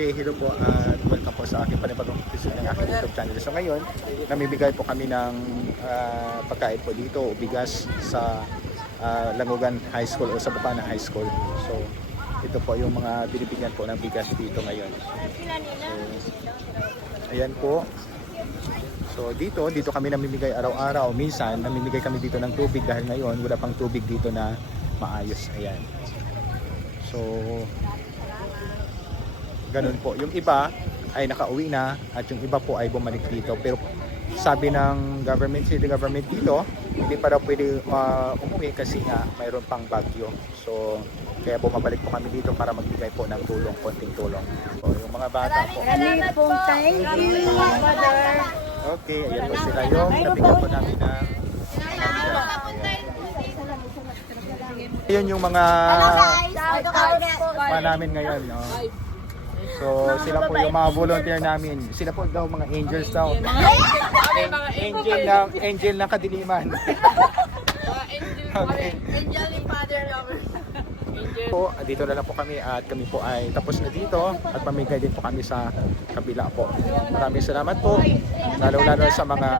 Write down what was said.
Okay, hello po at welcome po sa aking panibagong episode ng aking YouTube channel. So ngayon, namibigay po kami ng pagkain po dito o bigas sa Langugan High School o sa Bukana High School. So ito po yung mga binibigyan po ng bigas dito ngayon. So, ayan po. So dito kami namimigay araw-araw. Minsan namimigay kami dito ng tubig dahil ngayon wala pang tubig dito na maayos. Ayan. So ganun po. Yung iba ay nakauwi na at yung iba po ay bumalik dito. Pero sabi ng city government dito, hindi pa daw pwede umuwi kasi nga mayroon pang bagyo. So kaya bumabalik po kami dito para magbigay po ng tulong, konting tulong. So yung mga bata po. Thank you, mother. Okay, ayan po sila yung nabigyan po namin ng yun yung mga namin ngayon, no? So sila po yung mga volunteer namin. Sila po daw mga angels daw. Angel ng kadiliman. Okay. Angel ni Father Robert. Po, dito na lang po kami at kami po ay tapos na dito at pamigay din po kami sa kabila po. Maraming salamat po. Lalo-lalo sa mga